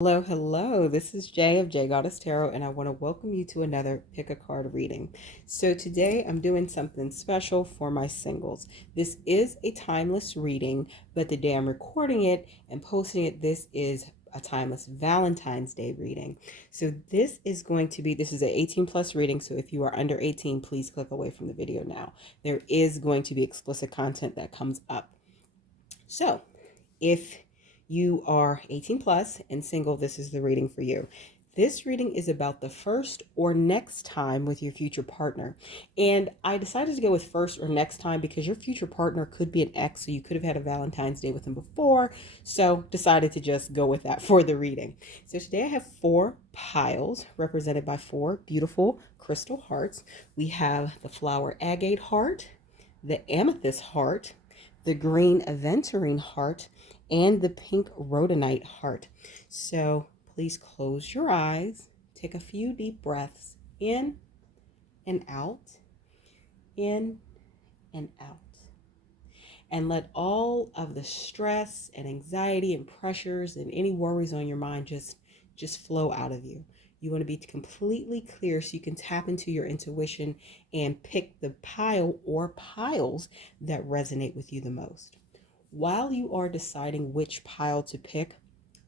Hello, hello. This is Jay of Jay Goddess Tarot, and I want to welcome you to another pick a card reading. So, today I'm doing something special for my singles. This is a timeless reading, but the day I'm recording it and posting it, this is a timeless Valentine's Day reading. So, this is an 18 plus reading. So, if you are under 18, please click away from the video now. There is going to be explicit content that comes up. So, if you are 18 plus and single, this is the reading for you. This reading is about the first or next time with your future partner. And I decided to go with first or next time because your future partner could be an ex, so you could have had a Valentine's Day with him before. So decided to just go with that for the reading. So today I have 4 piles represented by 4 beautiful crystal hearts. We have the flower agate heart, the amethyst heart, the green aventurine heart, and the pink rhodonite heart. So please close your eyes, take a few deep breaths in and out, in and out, and let all of the stress and anxiety and pressures and any worries on your mind just flow out of you. You want to be completely clear so you can tap into your intuition and pick the pile or piles that resonate with you the most. While you are deciding which pile to pick,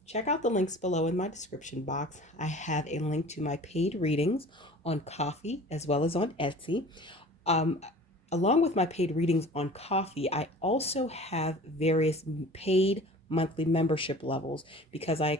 check out the links below in my description box. I have a link to my paid readings on Ko-fi as well as on Etsy. Um, Along with my paid readings on Ko-fi, I also have various paid monthly membership levels because I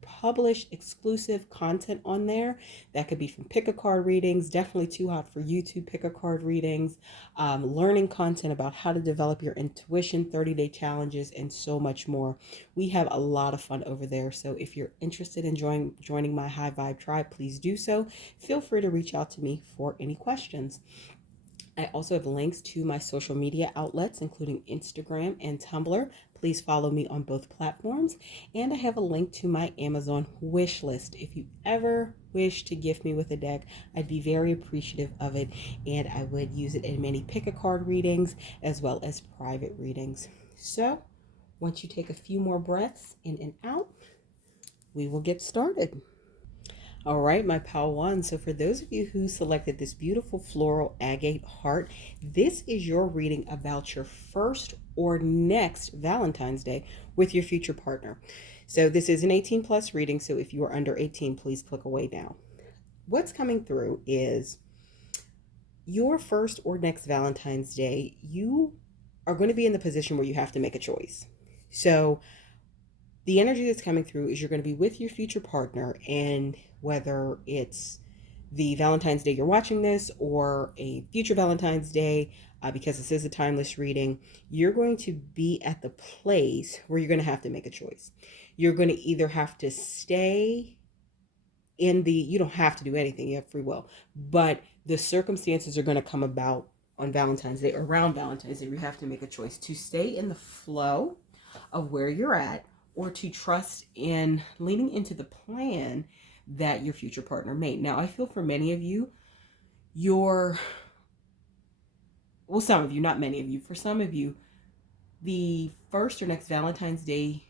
publish exclusive content on there. That could be from pick a card readings, definitely too hot for YouTube pick a card readings, learning content about how to develop your intuition, 30-day challenges, and so much more. We have a lot of fun over there. So if you're interested in joining my high vibe tribe, please do so. Feel free to reach out to me for any questions. I also have links to my social media outlets, including Instagram and Tumblr. Please follow me on both platforms. And I have a link to my Amazon wish list. If you ever wish to gift me with a deck, I'd be very appreciative of it. And I would use it in many pick a card readings as well as private readings. So once you take a few more breaths in and out, we will get started. All right, my pal one. So for those of you who selected this beautiful floral agate heart, this is your reading about your first or next Valentine's Day with your future partner. So this is an 18 plus reading. So if you are under 18, please click away now. What's coming through is your first or next Valentine's Day, you are going to be in the position where you have to make a choice. So the energy that's coming through is you're going to be with your future partner, and whether it's the Valentine's Day you're watching this or a future Valentine's Day, because this is a timeless reading, you're going to be at the place where you're going to have to make a choice. You're going to either have to stay you don't have to do anything, you have free will, but the circumstances are going to come about on Valentine's Day, around Valentine's Day, you have to make a choice to stay in the flow of where you're at, or to trust in leaning into the plan that your future partner made. Now, I feel for many of you, some of you, not many of you, for some of you, the first or next Valentine's Day,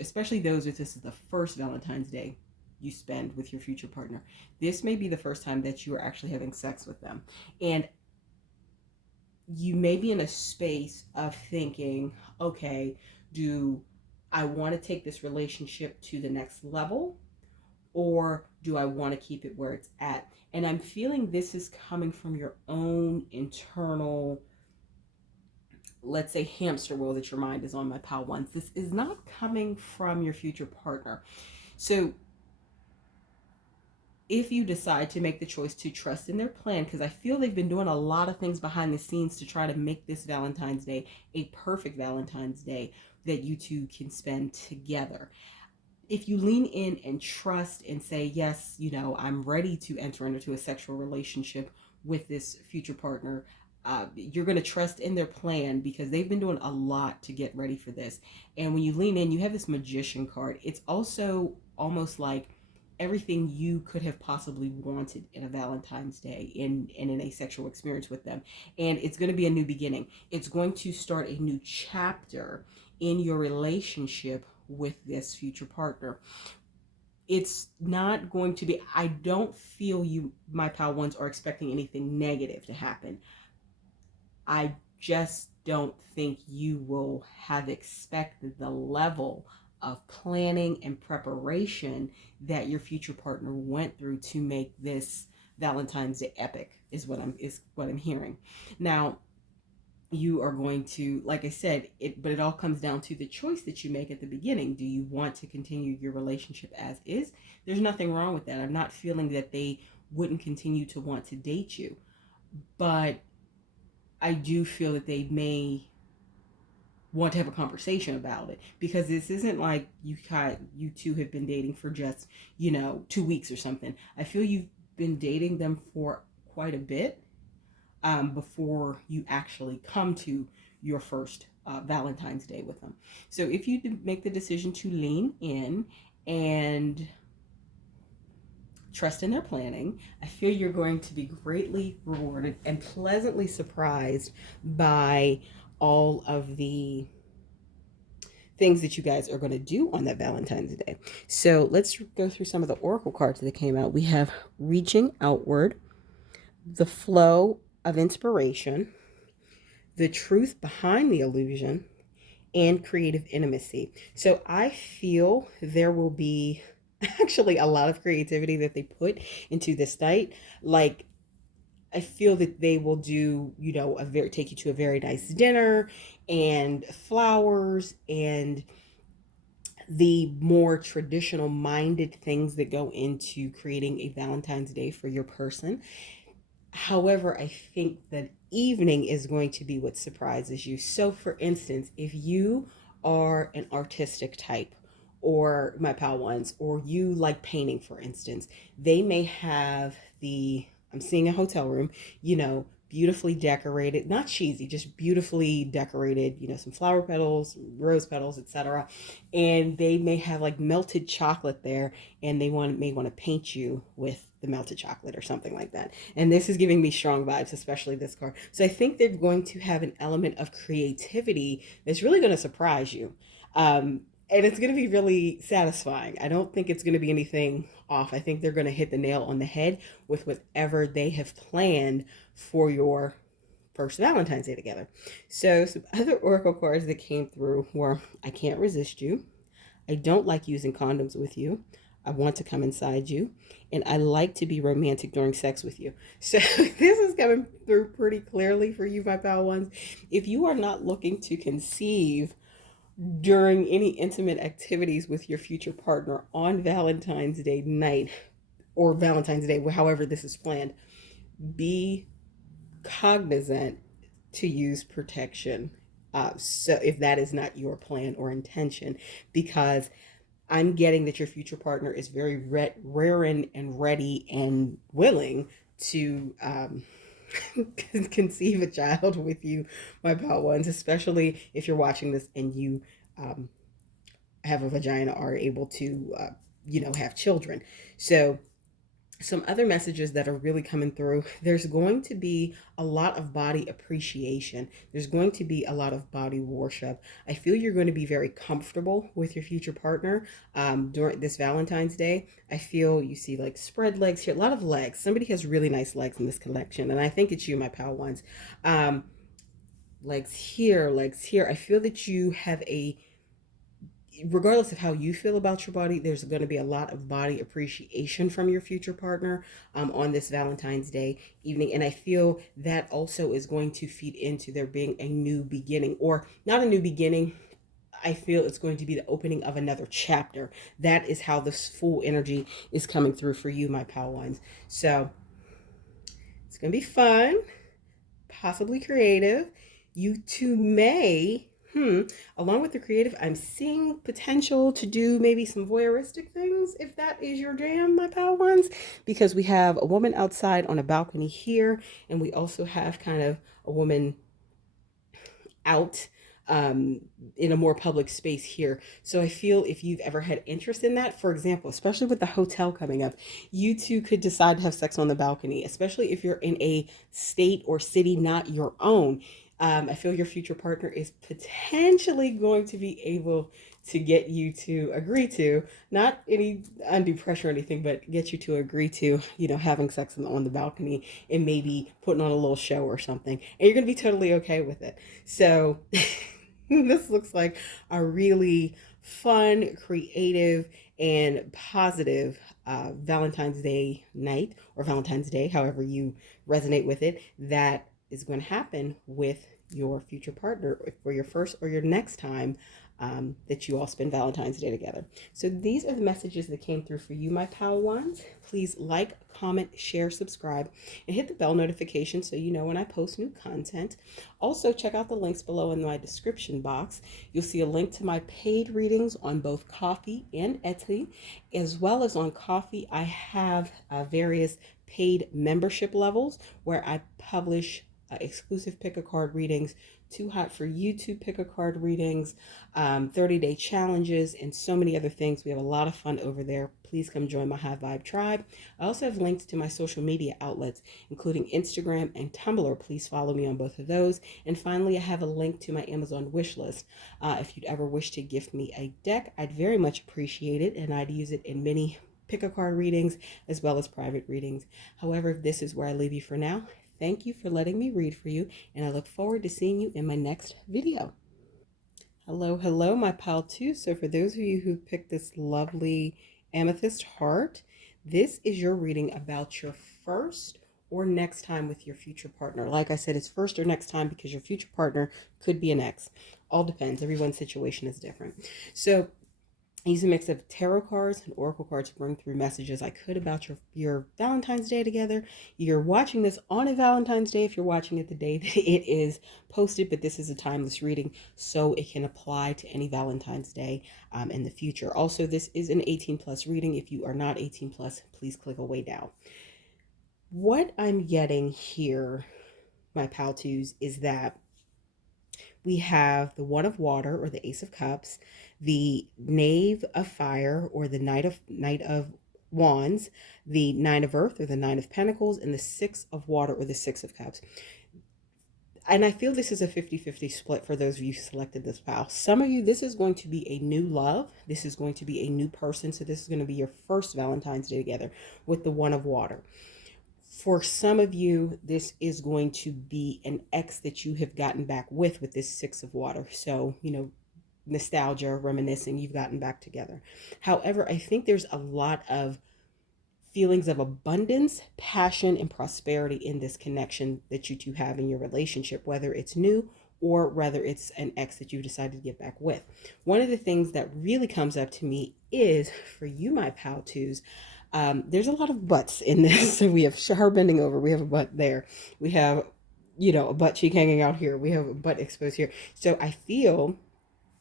especially those if this is the first Valentine's Day you spend with your future partner, this may be the first time that you are actually having sex with them. And you may be in a space of thinking, okay, do I want to take this relationship to the next level, or do I want to keep it where it's at? And I'm feeling this is coming from your own internal, let's say, hamster wheel that your mind is on, my pal ones. This is not coming from your future partner. So if you decide to make the choice to trust in their plan, because I feel they've been doing a lot of things behind the scenes to try to make this Valentine's Day a perfect Valentine's Day that you two can spend together. If you lean in and trust and say, yes, I'm ready to enter into a sexual relationship with this future partner, you're going to trust in their plan because they've been doing a lot to get ready for this. And when you lean in, you have this magician card. It's also almost like everything you could have possibly wanted in a Valentine's Day in a sexual experience with them. And it's going to be a new beginning. It's going to start a new chapter in your relationship with this future partner. it's not going to be, I don't feel you, my pal ones, are expecting anything negative to happen. I just don't think you will have expected the level of planning and preparation that your future partner went through to make this Valentine's Day epic, is what I'm hearing. Now, you are going to, like I said, but it all comes down to the choice that you make at the beginning. Do you want to continue your relationship as is? There's nothing wrong with that. I'm not feeling that they wouldn't continue to want to date you, but I do feel that they may want to have a conversation about it, because this isn't like you two have been dating for just 2 weeks or something. I feel you've been dating them for quite a bit, before you actually come to your first Valentine's Day with them. So if you make the decision to lean in and trust in their planning, I feel you're going to be greatly rewarded and pleasantly surprised by all of the things that you guys are going to do on that Valentine's Day. So let's go through some of the oracle cards that came out. We have reaching outward, the flow of inspiration, the truth behind the illusion, and creative intimacy. So I feel there will be actually a lot of creativity that they put into this night. Like, I feel that they will do, take you to a very nice dinner and flowers and the more traditional minded things that go into creating a Valentine's Day for your person. However, I think that evening is going to be what surprises you. So, for instance, if you are an artistic type, or my pal ones, or you like painting, for instance, they may have I'm seeing a hotel room, beautifully decorated, not cheesy, just beautifully decorated, some flower petals, rose petals, etc. And they may have like melted chocolate there, and may want to paint you with the melted chocolate or something like that. And this is giving me strong vibes, especially this card. So I think they're going to have an element of creativity that's really going to surprise you. And it's going to be really satisfying. I don't think it's going to be anything off. I think they're going to hit the nail on the head with whatever they have planned for your first Valentine's Day together. So some other oracle cards that came through were, I can't resist you, I don't like using condoms with you, I want to come inside you, and I like to be romantic during sex with you. So this is coming through pretty clearly for you, my pal ones. If you are not looking to conceive during any intimate activities with your future partner on Valentine's Day night, or Valentine's Day, however this is planned, be cognizant to use protection. So if that is not your plan or intention, because I'm getting that your future partner is very raring and ready and willing to conceive a child with you, my pal ones, especially if you're watching this and you have a vagina, are able to, have children. So some other messages that are really coming through, there's going to be a lot of body appreciation. There's going to be a lot of body worship. I feel you're going to be very comfortable with your future partner during this Valentine's Day. I feel you see like spread legs here, a lot of legs. Somebody has really nice legs in this collection, and I think it's you, my pal ones. Legs here, legs here. I feel that you have regardless of how you feel about your body, there's going to be a lot of body appreciation from your future partner on this Valentine's Day evening. And I feel that also is going to feed into there being a new beginning, or not a new beginning. I feel it's going to be the opening of another chapter. That is how this full energy is coming through for you, my pal ones. So it's going to be fun, possibly creative. You two may along with the creative, I'm seeing potential to do maybe some voyeuristic things, if that is your jam, my pal ones, because we have a woman outside on a balcony here, and we also have kind of a woman out in a more public space here. So I feel if you've ever had interest in that, for example, especially with the hotel coming up, you two could decide to have sex on the balcony, especially if you're in a state or city not your own. I feel your future partner is potentially going to be able to get you to agree to, not any undue pressure or anything, but get you to agree to, having sex on the balcony and maybe putting on a little show or something. And you're going to be totally okay with it. So this looks like a really fun, creative, and positive Valentine's Day night, or Valentine's Day, however you resonate with it, that is going to happen with your future partner for your first or your next time that you all spend Valentine's Day together. So these are the messages that came through for you, my pal ones. Please like, comment, share, subscribe, and hit the bell notification so you know when I post new content. Also, check out the links below in my description box. You'll see a link to my paid readings on both Ko-fi and Etsy, as well as on Ko-fi. I have various paid membership levels where I publish exclusive pick a card readings, Too Hot for YouTube pick a card readings, 30-day challenges, and so many other things. We have a lot of fun over there. Please come join my High Vibe tribe. I also have links to my social media outlets, including Instagram and Tumblr. Please follow me on both of those. And finally, I have a link to my Amazon wish list. If you'd ever wish to gift me a deck, I'd very much appreciate it, and I'd use it in many pick a card readings as well as private readings. However, this is where I leave you for now. Thank you for letting me read for you, and I look forward to seeing you in my next video. Hello, hello, my pal too. So for those of you who picked this lovely amethyst heart, this is your reading about your first or next time with your future partner. Like I said, it's first or next time because your future partner could be an ex. All depends. Everyone's situation is different. So I use a mix of tarot cards and oracle cards to bring through messages I could about your Valentine's Day together. You're watching this on a Valentine's Day if you're watching it the day that it is posted, but this is a timeless reading, so it can apply to any Valentine's Day in the future. Also, this is an 18 plus reading. If you are not 18 plus, please click away down. What I'm getting here, my pal twos, is that we have the One of Water, or the Ace of Cups, the Knave of Fire, or the Knight of Wands, the Nine of Earth, or the Nine of Pentacles, and the Six of Water, or the Six of Cups. And I feel this is a 50-50 split for those of you who selected this pile. Some of you, this is going to be a new love. This is going to be a new person. So this is going to be your first Valentine's Day together with the One of Water. For some of you, this is going to be an ex that you have gotten back with this Six of Water. So, nostalgia, reminiscing, you've gotten back together. However, I think there's a lot of feelings of abundance, passion, and prosperity in this connection that you two have in your relationship, whether it's new or whether it's an ex that you decided to get back with. One of the things that really comes up to me is, for you, my pal twos, there's a lot of butts in this. So we have her bending over. We have a butt there. We have, a butt cheek hanging out here. We have a butt exposed here. So I feel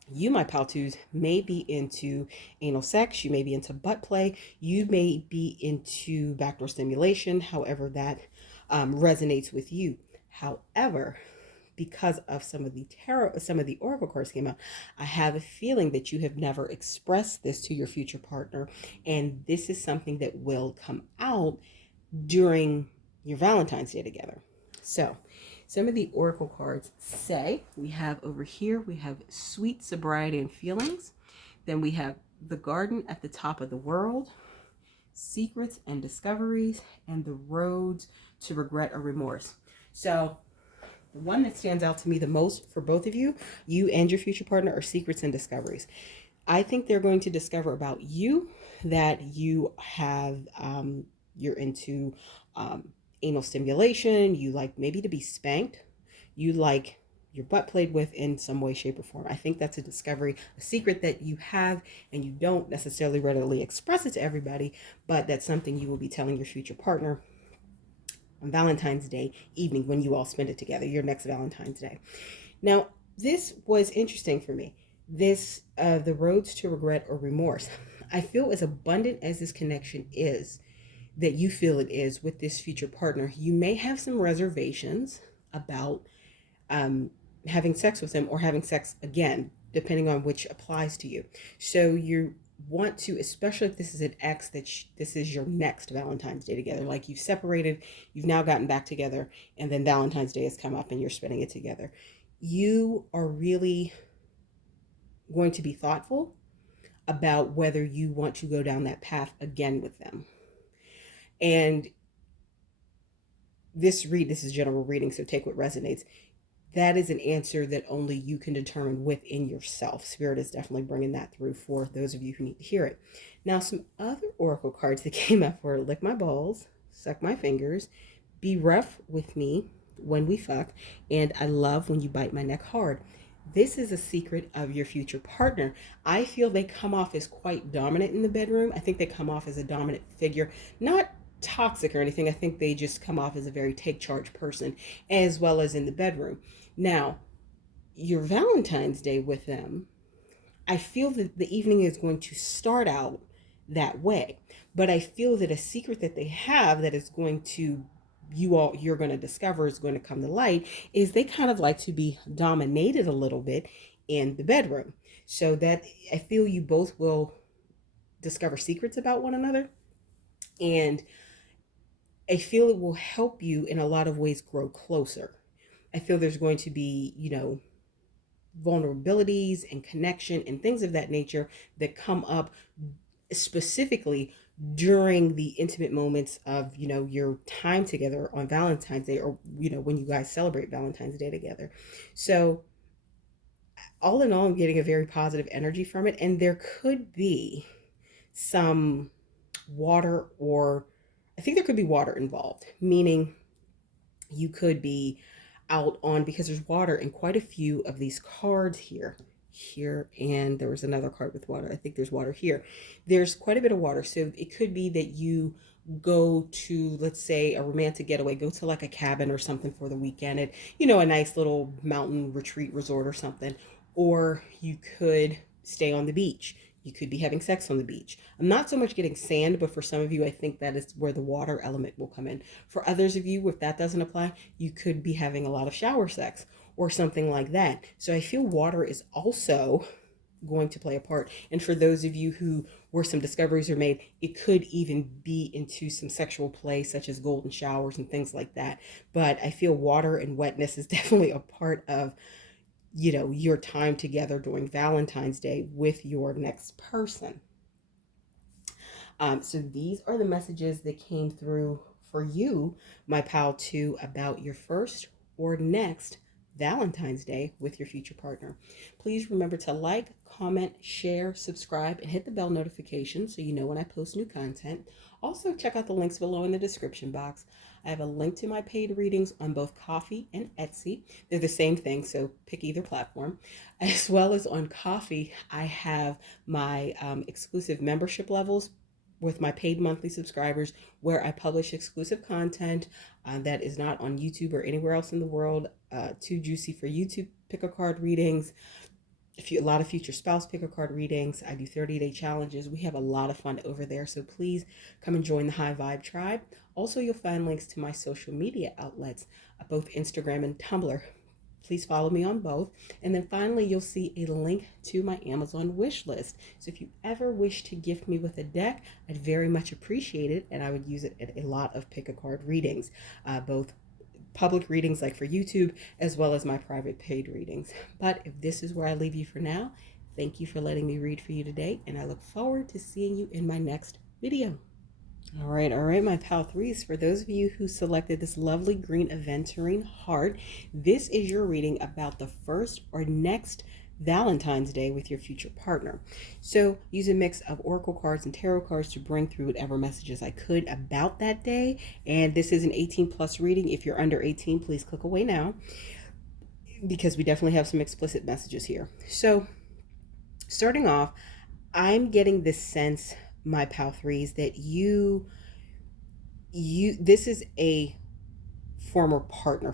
you, my pal twos, may be into anal sex. You may be into butt play. You may be into backdoor stimulation, however that resonates with you. However, because of some of the oracle cards came out, I have a feeling that you have never expressed this to your future partner, and this is something that will come out during your Valentine's Day together. So some of the oracle cards say, we have over here, we have sweet sobriety and feelings. Then we have the garden at the top of the world, secrets and discoveries, and the roads to regret or remorse. So the one that stands out to me the most for both of you and your future partner, are secrets and discoveries. I think they're going to discover about you that you have, you're into anal stimulation. You like maybe to be spanked. You like your butt played with in some way, shape, or form. I think that's a discovery, a secret that you have, and you don't necessarily readily express it to everybody, but that's something you will be telling your future partner on Valentine's Day evening when you all spend it together, your next Valentine's Day. Now, this was interesting for me. This, the roads to regret or remorse. I feel as abundant as this connection is, that you feel it is with this future partner, you may have some reservations about having sex with them or having sex again, depending on which applies to you. So you want to, especially if this is an ex, that this is your next Valentine's Day together. Like you've separated, you've now gotten back together, and then Valentine's Day has come up and you're spending it together. You are really going to be thoughtful about whether you want to go down that path again with them. And this is general reading, so take what resonates. That is an answer that only you can determine within yourself. Spirit is definitely bringing that through for those of you who need to hear it. Now, some other oracle cards that came up were lick my balls, suck my fingers, be rough with me when we fuck, and I love when you bite my neck hard. This is a secret of your future partner. I feel they come off as quite dominant in the bedroom. I think they come off as a dominant figure, not toxic or anything. I think they just come off as a very take charge person, as well as in the bedroom. Now, your Valentine's Day with them, I feel that the evening is going to start out that way. But I feel that a secret that they have that is going to you're going to discover is going to come to light is they kind of like to be dominated a little bit in the bedroom. So that I feel you both will discover secrets about one another, and I feel it will help you in a lot of ways grow closer. I feel there's going to be, vulnerabilities and connection and things of that nature that come up specifically during the intimate moments of your time together on Valentine's Day, or when you guys celebrate Valentine's Day together. So all in all, I'm getting a very positive energy from it, and there could be some water, or I think there could be water involved, meaning you could be out on, because there's water in quite a few of these cards here, and there was another card with water. I think there's water here. There's quite a bit of water, so it could be that you go to, let's say, a romantic getaway, go to like a cabin or something for the weekend at a nice little mountain retreat resort or something. Or you could stay on the beach. You could be having sex on the beach. I'm not so much getting sand, but for some of you, I think that is where the water element will come in. For others of you, if that doesn't apply, you could be having a lot of shower sex or something like that. So I feel water is also going to play a part. And for those of you who where some discoveries are made, it could even be into some sexual play, such as golden showers and things like that. But I feel water and wetness is definitely a part of your time together during Valentine's Day with your next person. So these are the messages that came through for you, my pal, too, about your first or next Valentine's Day with your future partner. Please remember to like, comment, share, subscribe, and hit the bell notification so you know when I post new content. Also, check out the links below in the description box. I have a link to my paid readings on both Ko-fi and Etsy. They're the same thing, so pick either platform. As well as on Ko-fi, I have my exclusive membership levels with my paid monthly subscribers, where I publish exclusive content that is not on YouTube or anywhere else in the world. Too juicy for YouTube pick a card readings, a lot of future spouse pick a card readings. I do 30-day challenges. We have a lot of fun over there, so please come and join the High Vibe Tribe. Also, you'll find links to my social media outlets, both Instagram and Tumblr. Please follow me on both. And then finally, you'll see a link to my Amazon wish list. So if you ever wish to gift me with a deck, I'd very much appreciate it. And I would use it at a lot of pick a card readings, both public readings like for YouTube, as well as my private paid readings. But if this is where I leave you for now, thank you for letting me read for you today. And I look forward to seeing you in my next video. All right, my pal threes. For those of you who selected this lovely green Aventurine heart, this is your reading about the first or next Valentine's Day with your future partner. So use a mix of oracle cards and tarot cards to bring through whatever messages I could about that day. And this is an 18 plus reading. If you're under 18, please click away now, because we definitely have some explicit messages here. So starting off, I'm getting this sense, my pal threes, that this is a former partner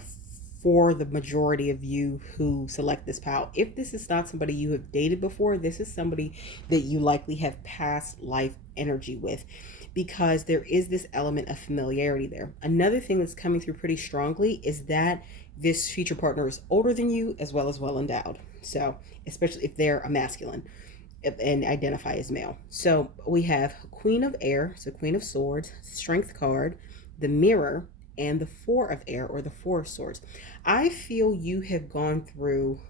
for the majority of you who select this pal. If this is not somebody you have dated before, this is somebody that you likely have past life energy with, because there is this element of familiarity there. Another thing that's coming through pretty strongly is that this future partner is older than you, as well as well endowed. So especially if they're a masculine and identify as male. So we have Queen of Air, so Queen of Swords, Strength card, the Mirror, and the Four of Air, or the Four of Swords. I feel you have gone through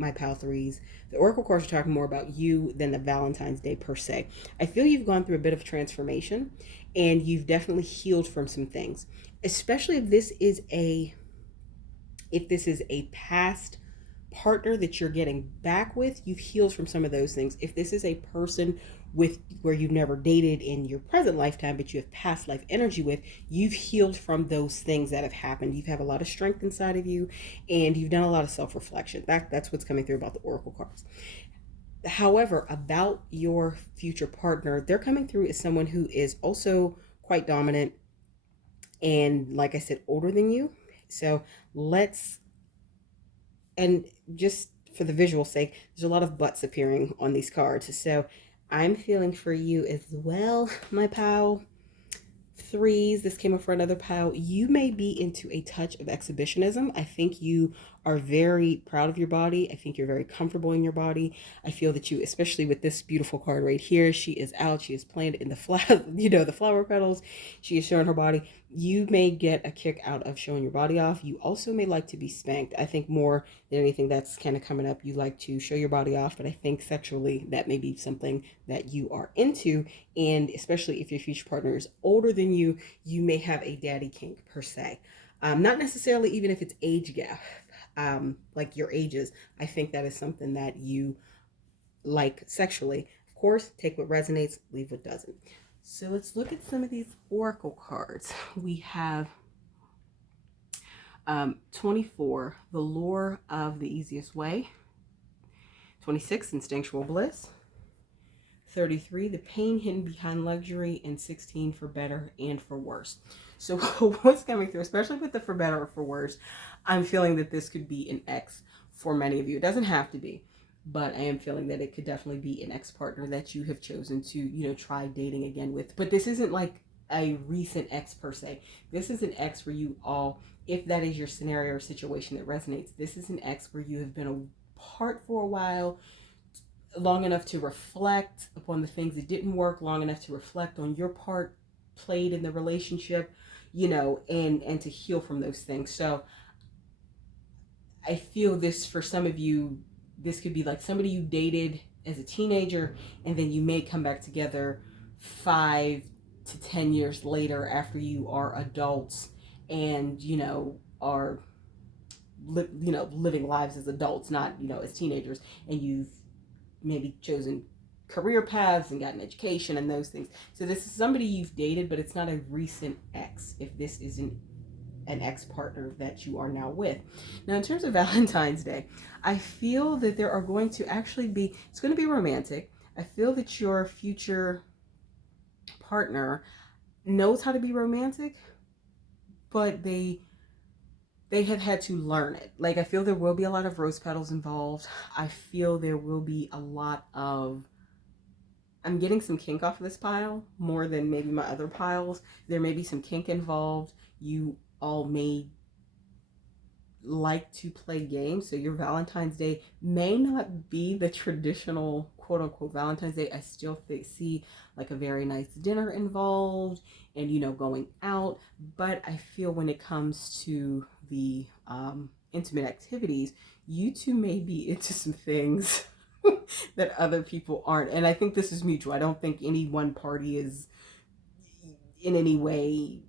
my pal threes, the Oracle cards are talking more about you than the Valentine's Day per se. I feel you've gone through a bit of transformation and you've definitely healed from some things, especially if this is a past partner that you're getting back with. You've healed from some of those things. If this is a person with where you've never dated in your present lifetime but you have past life energy with, you've healed from those things that have happened. You've have a lot of strength inside of you and you've done a lot of self-reflection. That's what's coming through about the Oracle cards. However, about your future partner, they're coming through as someone who is also quite dominant and, like I said, older than you. So let's, and just for the visual sake, there's a lot of butts appearing on these cards. So I'm feeling for you as well, my pal. Threes, this came up for another pile. You may be into a touch of exhibitionism. I think you are very proud of your body. I think you're very comfortable in your body. I feel that you, especially with this beautiful card right here, she is out, she is playing in the flower, the flower petals. She is showing her body. You may get a kick out of showing your body off. You also may like to be spanked. I think more than anything that's kind of coming up, you like to show your body off, but I think sexually that may be something that you are into. And especially if your future partner is older than you, you may have a daddy kink per se. Not necessarily even if it's age gap, like your ages. I think that is something that you like sexually. Of course, take what resonates, leave what doesn't. So let's look at some of these Oracle cards. We have 24, the lure of the easiest way. 26, instinctual bliss. 33, the pain hidden behind luxury, and 16, for better and for worse. So what's coming through, especially with the for better or for worse, I'm feeling that this could be an ex for many of you. It doesn't have to be, but I am feeling that it could definitely be an ex-partner that you have chosen to, try dating again with. But this isn't like a recent ex per se. This is an ex where you all, if that is your scenario or situation that resonates, this is an ex where you have been apart for a while, long enough to reflect upon the things that didn't work, long enough to reflect on your part played in the relationship, and to heal from those things. So I feel this for some of you, this could be like somebody you dated as a teenager, and then you may come back together 5 to 10 years later after you are adults and, are living lives as adults, not, as teenagers, and you've maybe chosen career paths and got an education and those things. So this is somebody you've dated, but it's not a recent ex if this isn't an ex-partner that you are now with. Now, in terms of Valentine's Day, I feel that there are going to actually be, it's going to be romantic. I feel that your future partner knows how to be romantic, but they have had to learn it. Like, I feel there will be a lot of rose petals involved. I feel there will be a lot of, I'm getting some kink off of this pile more than maybe my other piles. There may be some kink involved. You all may like to play games. So your Valentine's Day may not be the traditional quote unquote Valentine's Day. I still see like a very nice dinner involved and, going out. But I feel when it comes to the intimate activities, you two may be into some things that other people aren't. And I think this is mutual. I don't think any one party is in any way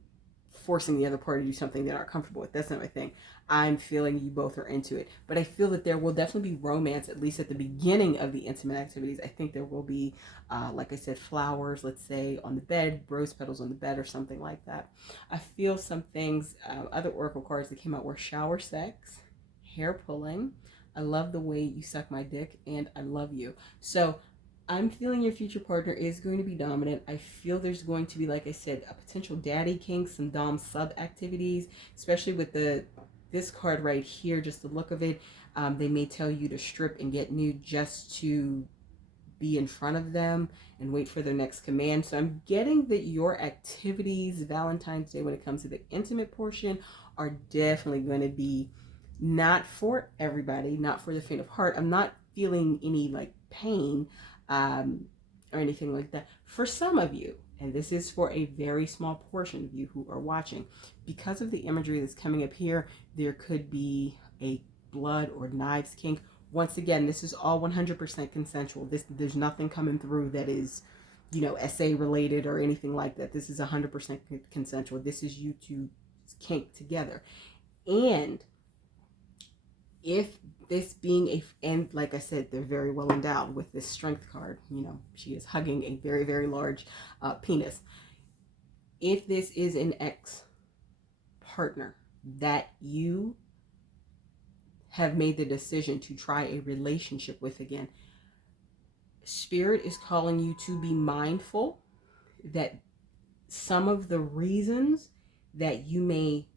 forcing the other party to do something they're not comfortable with. That's not my thing. I'm feeling you both are into it. But I feel that there will definitely be romance, at least at the beginning of the intimate activities. I think there will be, like I said, flowers, let's say, on the bed, rose petals on the bed or something like that. I feel some things, other oracle cards that came out were shower sex, hair pulling, I love the way you suck my dick, and I love you. So I'm feeling your future partner is going to be dominant. I feel there's going to be, like I said, a potential daddy kink, some dom sub activities, especially with this card right here, just the look of it. They may tell you to strip and get nude just to be in front of them and wait for their next command. So I'm getting that your activities Valentine's Day when it comes to the intimate portion are definitely going to be not for everybody, not for the faint of heart. I'm not feeling any like pain or anything like that. For some of you, and this is for a very small portion of you who are watching, because of the imagery that's coming up here, there could be a blood or knives kink, Once again, this is all 100% consensual. There's nothing coming through that is, SA related or anything like that. This is 100% consensual. This is you two kink together. And if this being and like I said, they're very well endowed with this strength card. She is hugging a very, very large penis. If this is an ex partner that you have made the decision to try a relationship with again, Spirit is calling you to be mindful that some of the reasons that you may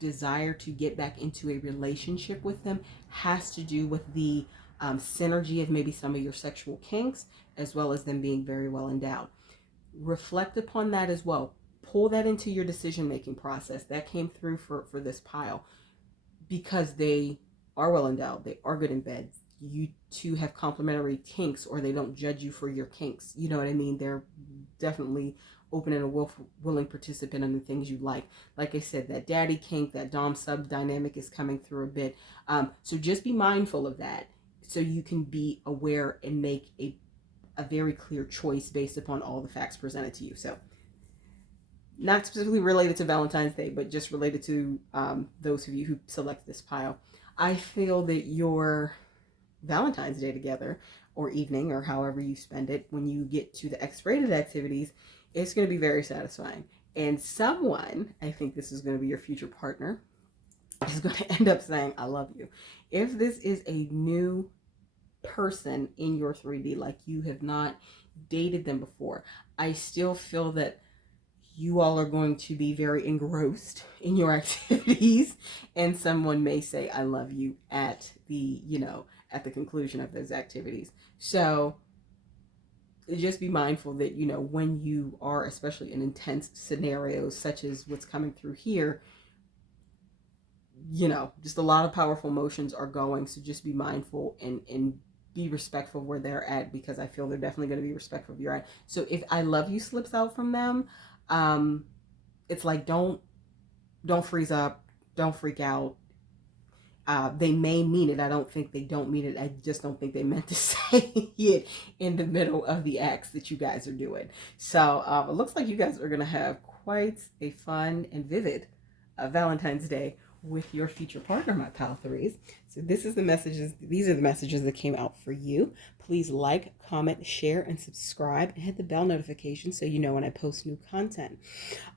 desire to get back into a relationship with them has to do with the synergy of maybe some of your sexual kinks, as well as them being very well endowed. Reflect upon that as well. Pull that into your decision-making process. That came through for this pile, because they are well endowed. They are good in bed. You two have complementary kinks, or they don't judge you for your kinks. You know what I mean? They're definitely open and a willing participant in the things you like. Like I said, that daddy kink, that dom sub dynamic is coming through a bit. So just be mindful of that, so you can be aware and make a very clear choice based upon all the facts presented to you. So not specifically related to Valentine's Day, but just related to those of you who select this pile. I feel that your Valentine's Day together, or evening, or however you spend it, when you get to the X-rated activities, it's going to be very satisfying. And someone, I think this is going to be your future partner, is going to end up saying, I love you. If this is a new person in your 3D, like you have not dated them before, I still feel that you all are going to be very engrossed in your activities, and someone may say I love you at the at the conclusion of those activities. So just be mindful that when you are, especially in intense scenarios such as what's coming through here, just a lot of powerful emotions are going. So just be mindful and be respectful where they're at, because I feel they're definitely going to be respectful of your at. So if I love you slips out from them, it's like, don't freeze up, don't freak out. They may mean it. I don't think they don't mean it. I just don't think they meant to say it in the middle of the acts that you guys are doing. So it looks like you guys are going to have quite a fun and vivid Valentine's Day with your future partner, my pal threes. So these are the messages that came out for you. Please like, comment, share, and subscribe, and hit the bell notification so you know when I post new content.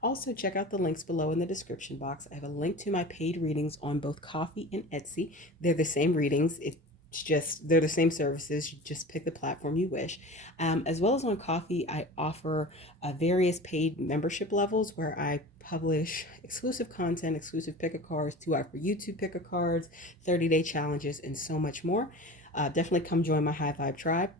Also, check out the links below in the description box. I have a link to my paid readings on both Ko-fi and Etsy. They're the same readings. They're the same services. You just pick the platform you wish. As well as on Ko-fi, I offer various paid membership levels where I publish exclusive content, exclusive pick-a-cards, 2-hour YouTube pick-a-cards, 30-day challenges, and so much more. Definitely come join my High Vibe tribe.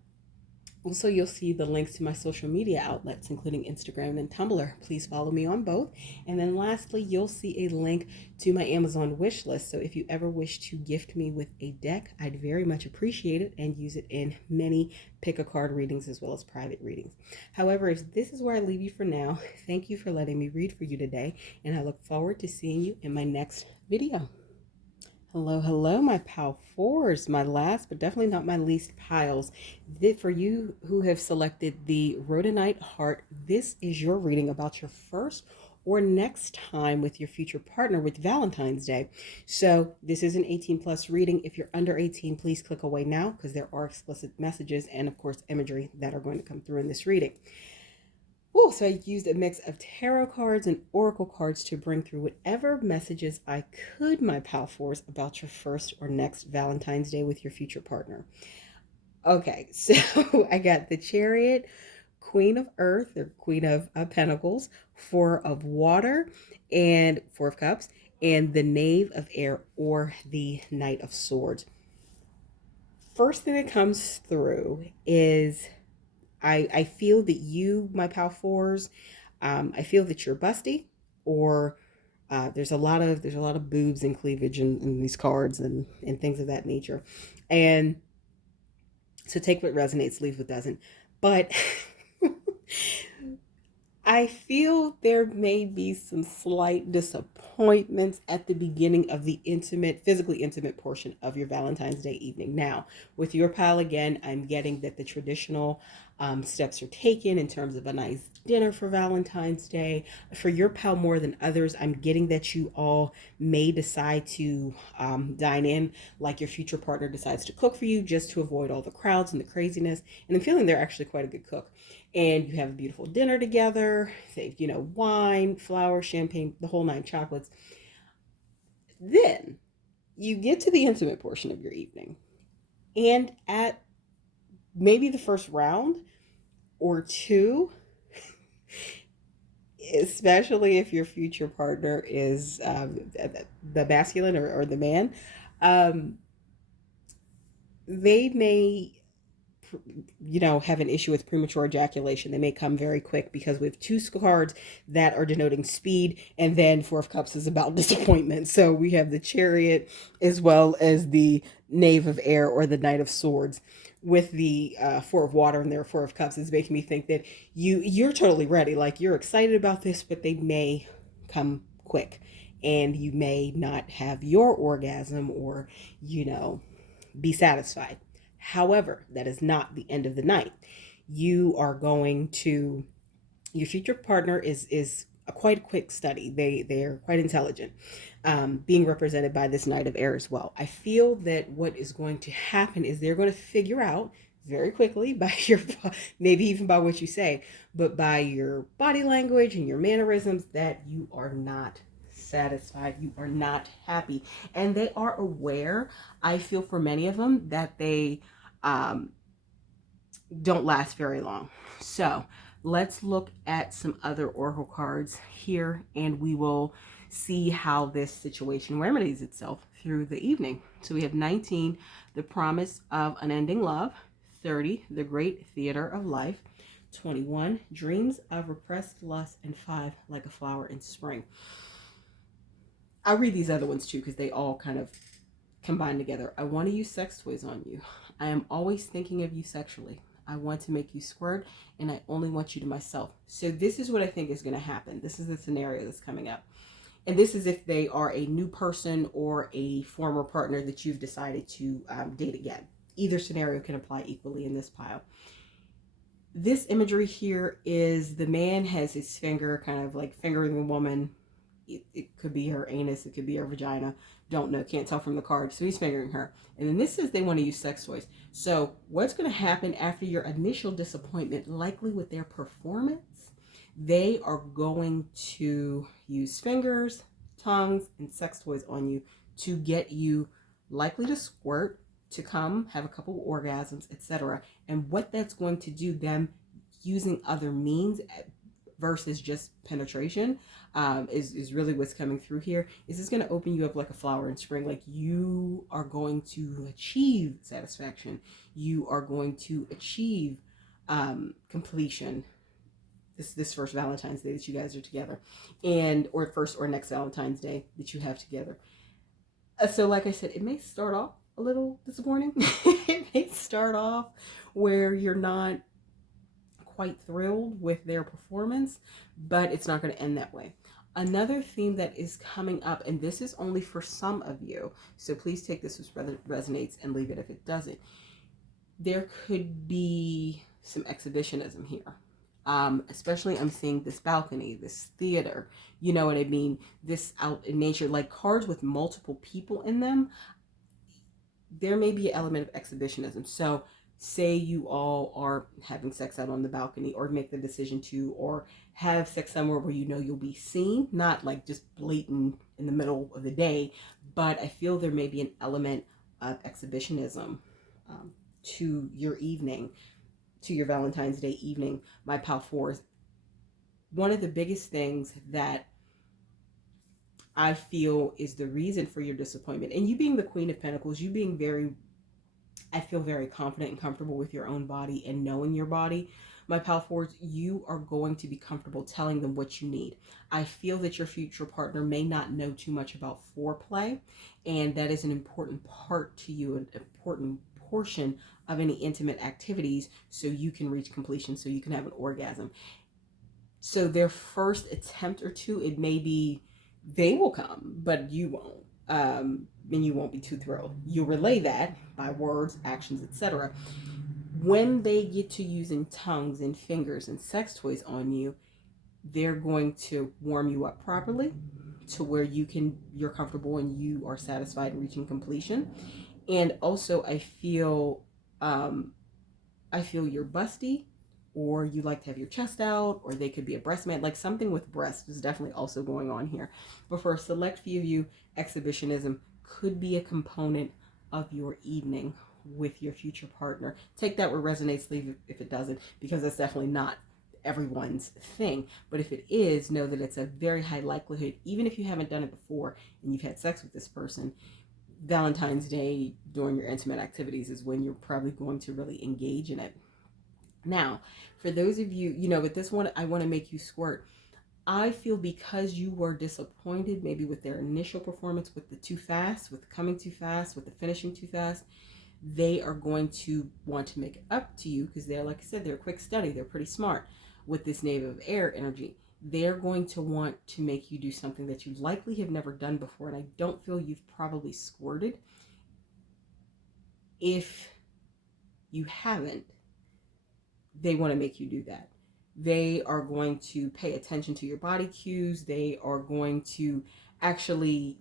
Also, you'll see the links to my social media outlets, including Instagram and Tumblr. Please follow me on both. And then lastly, you'll see a link to my Amazon wish list. So if you ever wish to gift me with a deck, I'd very much appreciate it and use it in many pick-a-card readings as well as private readings. However, if this is where I leave you for now, thank you for letting me read for you today, and I look forward to seeing you in my next video. Hello, my pile fours, my last but definitely not my least piles. For you who have selected the Rhodonite heart, this is your reading about your first or next time with your future partner with Valentine's Day. So this is an 18+ reading. If you're under 18, please click away now, because there are explicit messages and of course imagery that are going to come through in this reading. So I used a mix of tarot cards and oracle cards to bring through whatever messages I could, my pal fours, about your first or next Valentine's Day with your future partner. Okay, so I got the Chariot, Queen of Earth, or Queen of Pentacles, Four of Water, and Four of Cups, and the Knave of Air, or the Knight of Swords. First thing that comes through is I feel that you, my pal fours, I feel that you're busty, or there's a lot of boobs and cleavage in these cards and things of that nature. And so take what resonates, leave what doesn't. But I feel there may be some slight disappointments at the beginning of the intimate, physically intimate portion of your Valentine's Day evening. Now, with your pal again, I'm getting that the traditional steps are taken in terms of a nice dinner for Valentine's Day. For your pal more than others, I'm getting that you all may decide to dine in, like your future partner decides to cook for you just to avoid all the crowds and the craziness. And I'm feeling they're actually quite a good cook, and you have a beautiful dinner together, say, wine, flowers, champagne, the whole nine chocolates. Then you get to the intimate portion of your evening, and at maybe the first round or two, especially if your future partner is the masculine, or the man, um, they may have an issue with premature ejaculation. They may come very quick because we have two cards that are denoting speed, and then Four of Cups is about disappointment. So we have the Chariot as well as the Knave of Air, or the Knight of Swords. With the Four of Water and their Four of Cups is making me think that you're totally ready, like you're excited about this, but they may come quick, and you may not have your orgasm, or be satisfied. However, that is not the end of the night. You are going to, your future partner is a quite quick study. They're quite intelligent, being represented by this Knight of Air as well. I feel that what is going to happen is they're going to figure out very quickly, by your, maybe even by what you say, but by your body language and your mannerisms, that you are not satisfied, you are not happy, and they are aware. I feel for many of them that they um, don't last very long. So let's look at some other oracle cards here, and we will see how this situation remedies itself through the evening. So we have 19, the promise of unending love; 30, the great theater of life; 21, dreams of repressed lust; and 5, like a flower in spring. I'll read these other ones too, because they all kind of combine together. I want to use sex toys on you. I am always thinking of you sexually. I want to make you squirt, and I only want you to myself. So this is what I think is going to happen. This is the scenario that's coming up. And this is if they are a new person or a former partner that you've decided to date again. Either scenario can apply equally in this pile. This imagery here is the man has his finger kind of like fingering the woman. It could be her anus, it could be her vagina. Don't know, can't tell from the card. So he's fingering her. And then this says they want to use sex toys. So what's going to happen after your initial disappointment, likely with their performance? They are going to use fingers, tongues, and sex toys on you to get you likely to squirt, to come, have a couple of orgasms, etc. And what that's going to do, them using other means versus just penetration, is really what's coming through here. Is this going to open you up like a flower in spring? Like you are going to achieve satisfaction. You are going to achieve completion this first Valentine's Day that you guys are together, and or first or next Valentine's Day that you have together. So like I said, it may start off a little disappointing. It may start off where you're not quite thrilled with their performance, but it's not going to end that way. Another theme that is coming up, and this is only for some of you, so please take this as resonates and leave it if it doesn't. There could be some exhibitionism here. Especially I'm seeing this balcony, this theater, you know what I mean? This out in nature, like cards with multiple people in them. There may be an element of exhibitionism. So say you all are having sex out on the balcony, or make the decision to, or have sex somewhere where you know you'll be seen, not like just blatant in the middle of the day, but I feel there may be an element of exhibitionism to your evening, to your Valentine's Day evening, my pal fours. One of the biggest things that I feel is the reason for your disappointment, and you being the Queen of Pentacles, you being very, I feel very confident and comfortable with your own body and knowing your body. My pal fours, you are going to be comfortable telling them what you need. I feel that your future partner may not know too much about foreplay, and that is an important part to you, an important portion of any intimate activities, so you can reach completion, so you can have an orgasm. So their first attempt or two, it may be they will come, but you won't. And you won't be too thrilled. You relay that by words, actions, etc. When they get to using tongues and fingers and sex toys on you, they're going to warm you up properly to where you're comfortable and you are satisfied in reaching completion. And also I feel you're busty, or you like to have your chest out, or they could be a breast man. Like something with breast is definitely also going on here. But for a select few of you, exhibitionism could be a component of your evening with your future partner. Take that what resonates, leave it if it doesn't, because that's definitely not everyone's thing. But if it is, know that it's a very high likelihood, even if you haven't done it before and you've had sex with this person, Valentine's Day during your intimate activities is when you're probably going to really engage in it. Now, for those of you, with this one, I want to make you squirt. I feel because you were disappointed maybe with their initial performance, with the too fast, with the coming too fast, with the finishing too fast, they are going to want to make it up to you because they're, like I said, they're a quick study. They're pretty smart with this native air energy. They're going to want to make you do something that you likely have never done before. And I don't feel you've probably squirted. If you haven't, they want to make you do that. They are going to pay attention to your body cues. They are going to actually,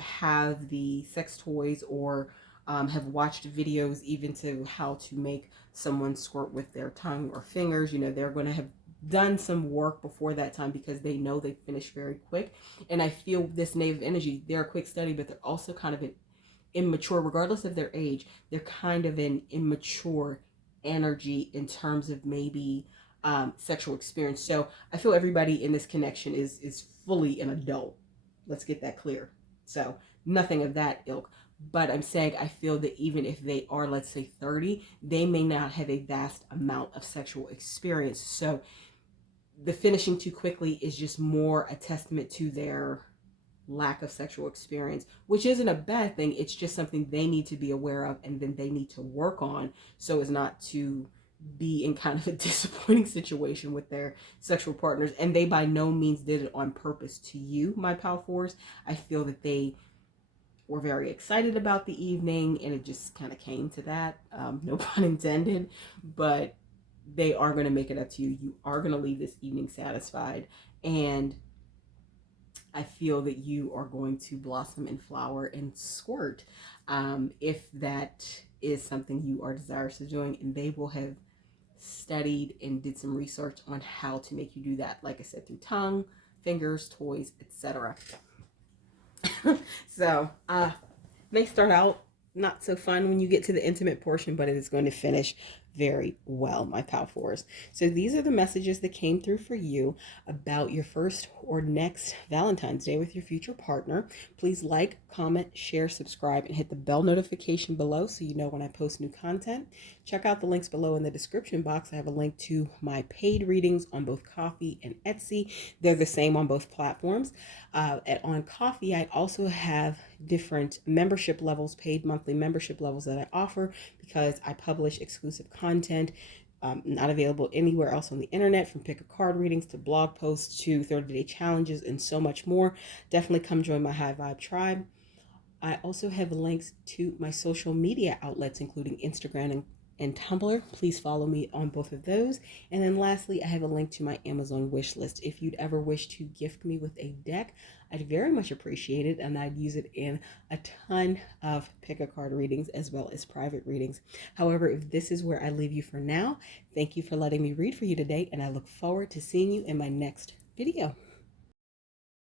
have the sex toys or have watched videos even to how to make someone squirt with their tongue or fingers. They're going to have done some work before that time because they know they finish very quick. And I feel this native energy, they're a quick study, but they're also kind of an immature, regardless of their age. They're kind of an immature energy in terms of maybe sexual experience. So I feel everybody in this connection is fully an adult. Let's get that clear. So nothing of that ilk. But I'm saying I feel that even if they are, let's say 30, they may not have a vast amount of sexual experience. So the finishing too quickly is just more a testament to their lack of sexual experience, which isn't a bad thing. It's just something they need to be aware of and then they need to work on so as not to be in kind of a disappointing situation with their sexual partners. And they by no means did it on purpose to you, my pal fours. I feel that they were very excited about the evening and it just kind of came to that. No pun intended, but they are going to make it up to you. You are going to leave this evening satisfied, and I feel that you are going to blossom and flower and squirt if that is something you are desirous of doing, and they will have studied and did some research on how to make you do that, like I said, through tongue, fingers, toys, etc. So may start out not so fun when you get to the intimate portion, but it is going to finish very well, my pal fours. So these are the messages that came through for you about your first or next Valentine's Day with your future partner. Please like, comment, share, subscribe, and hit the bell notification below so you know when I post new content. Check out the links below in the description box. I have a link to my paid readings on both Ko-fi and Etsy. They're the same on both platforms. On Ko-fi, I also have different membership levels, paid monthly membership levels that I offer because I publish exclusive content not available anywhere else on the internet, from pick a card readings to blog posts to 30-day challenges and so much more. Definitely come join my High Vibe tribe. I also have links to my social media outlets, including Instagram and Tumblr. Please follow me on both of those. And then lastly, I have a link to my Amazon wish list. If you'd ever wish to gift me with a deck, I'd very much appreciate it, and I'd use it in a ton of pick a card readings as well as private readings. However, if this is where I leave you for now, thank you for letting me read for you today, and I look forward to seeing you in my next video.